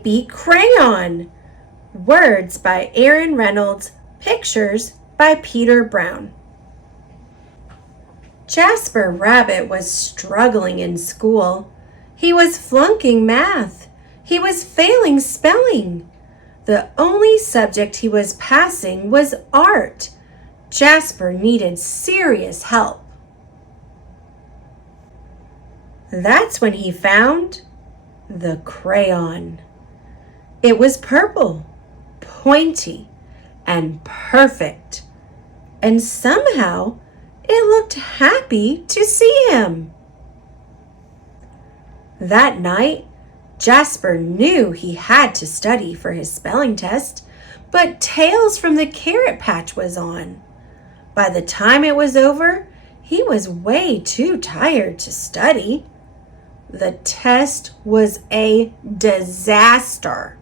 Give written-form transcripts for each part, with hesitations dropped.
creepy crayon. Words by Aaron Reynolds. Pictures by Peter Brown. Jasper Rabbit was struggling in school. He was flunking math. He was failing spelling. The only subject he was passing was art. Jasper needed serious help. That's when he found the crayon. It was purple, pointy, and perfect. And somehow it looked happy to see him. That night, Jasper knew he had to study for his spelling test, but Tales from the Carrot Patch was on. By the time it was over, he was way too tired to study. The test was a disaster.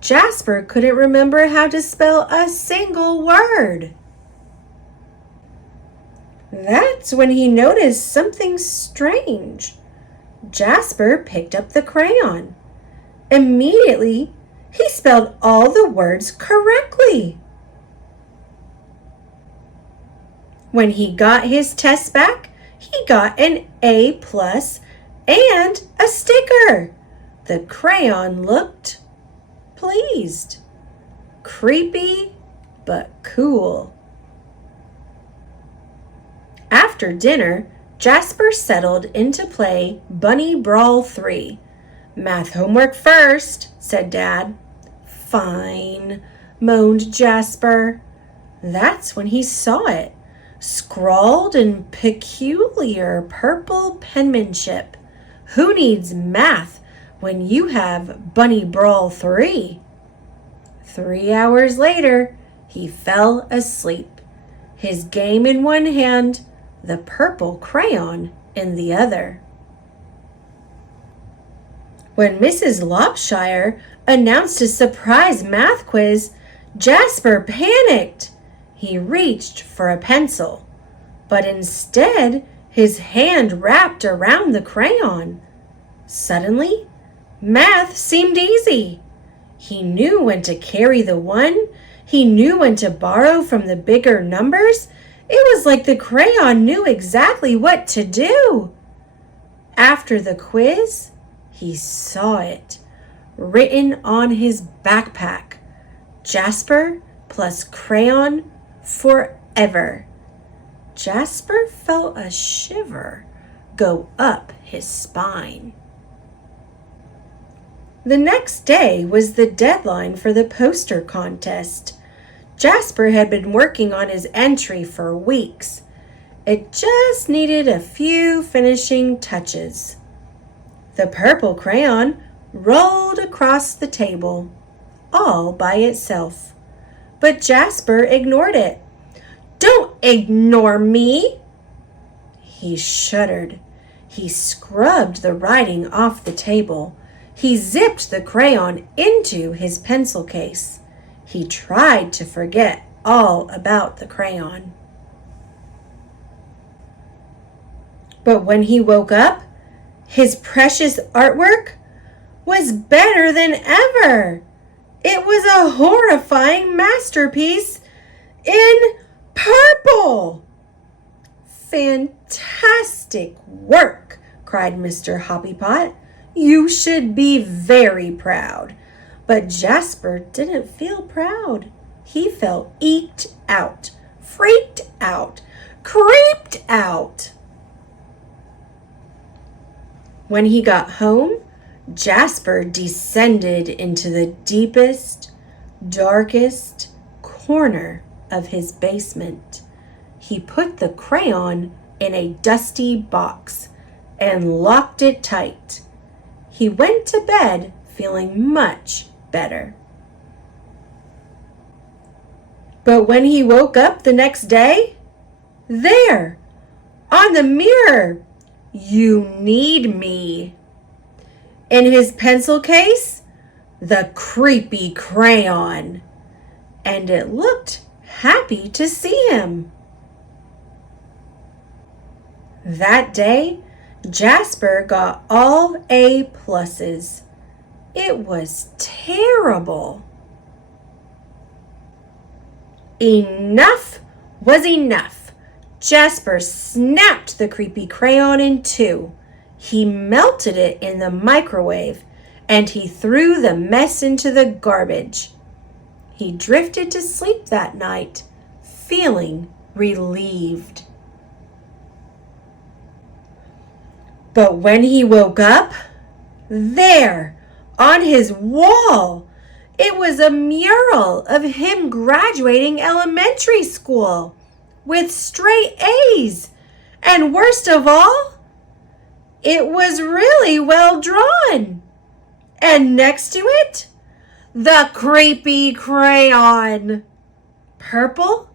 Jasper couldn't remember how to spell a single word. That's when he noticed something strange. Jasper picked up the crayon. Immediately, he spelled all the words correctly. When he got his test back, he got an A+ and a sticker. The crayon looked pleased. Creepy, but cool. After dinner, Jasper settled in to play Bunny Brawl 3. Math homework first, said Dad. Fine, moaned Jasper. That's when he saw it, scrawled in peculiar purple penmanship. Who needs math when you have Bunny Brawl 3? 3 hours later, he fell asleep, his game in one hand, the purple crayon in the other. When Mrs. Lopshire announced a surprise math quiz, Jasper panicked. He reached for a pencil, but instead his hand wrapped around the crayon. Suddenly, math seemed easy. He knew when to carry the 1. He knew when to borrow from the bigger numbers. It was like the crayon knew exactly what to do. After the quiz, he saw it, written on his backpack. Jasper plus crayon forever. Jasper felt a shiver go up his spine. The next day was the deadline for the poster contest. Jasper had been working on his entry for weeks. It just needed a few finishing touches. The purple crayon rolled across the table, all by itself. But Jasper ignored it. "Don't ignore me!" He shuddered. He scrubbed the writing off the table. He zipped the crayon into his pencil case. He tried to forget all about the crayon. But when he woke up, his precious artwork was better than ever. It was a horrifying masterpiece in purple. "Fantastic work," cried Mr. Hoppypot. "You should be very proud." But Jasper didn't feel proud. He felt eked out, freaked out, creeped out. When he got home, Jasper descended into the deepest, darkest corner of his basement. He put the crayon in a dusty box and locked it tight. He went to bed feeling much better. But when he woke up the next day, there, on the mirror, "You need me." In his pencil case, the creepy crayon. And it looked happy to see him. That day, Jasper got all A+. It was terrible. Enough was enough. Jasper snapped the creepy crayon in two. He melted it in the microwave, and he threw the mess into the garbage. He drifted to sleep that night, feeling relieved. But when he woke up, there, on his wall, it was a mural of him graduating elementary school with straight A's. And worst of all, it was really well drawn. And next to it, the creepy crayon. Purple,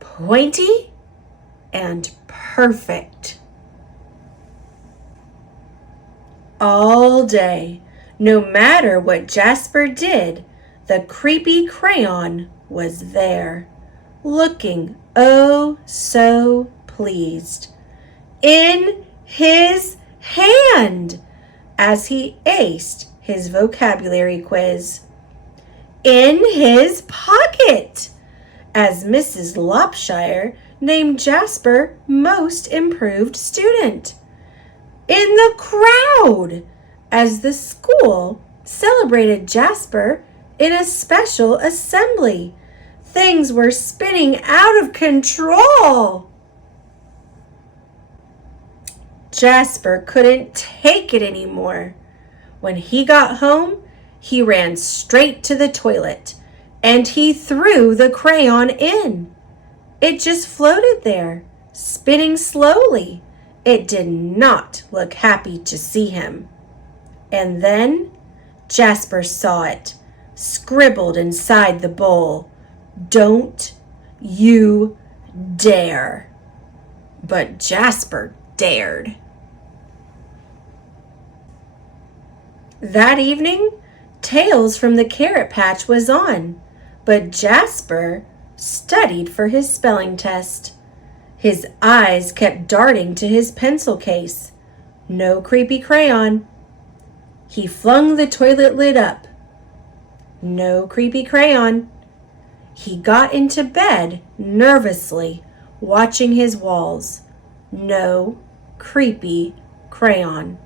pointy, and perfect. All day, no matter what Jasper did, the creepy crayon was there, looking oh so pleased, in his hand, as he aced his vocabulary quiz, in his pocket, as Mrs. Lopshire named Jasper Most Improved Student, in the crowd, as the school celebrated Jasper in a special assembly. Things were spinning out of control. Jasper couldn't take it anymore. When he got home, he ran straight to the toilet and he threw the crayon in. It just floated there, spinning slowly. It did not look happy to see him. And then Jasper saw it, scribbled inside the bowl. Don't you dare. But Jasper dared. That evening, Tales from the Carrot Patch was on, but Jasper studied for his spelling test. His eyes kept darting to his pencil case. No creepy crayon. He flung the toilet lid up. No creepy crayon. He got into bed nervously, watching his walls. No creepy crayon.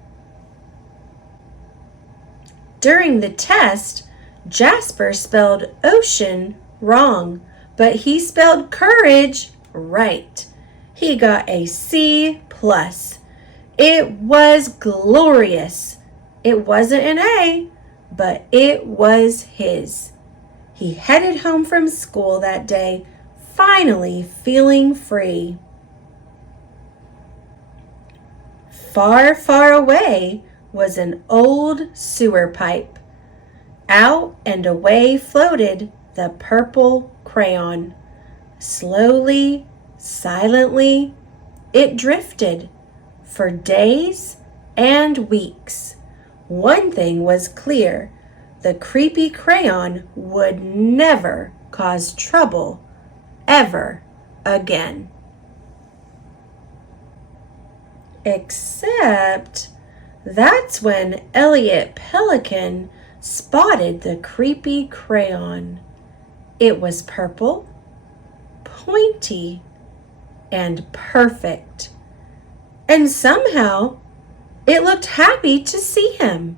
During the test, Jasper spelled ocean wrong, but he spelled courage right. He got a C+. It was glorious. It wasn't an A, but it was his. He headed home from school that day, finally feeling free. Far, far away was an old sewer pipe. Out and away floated the purple crayon. Slowly, silently, it drifted for days and weeks. One thing was clear: the creepy crayon would never cause trouble ever again. Except that's when Elliot Pelican spotted the creepy crayon. It was purple, pointy, and perfect. And somehow it looked happy to see him.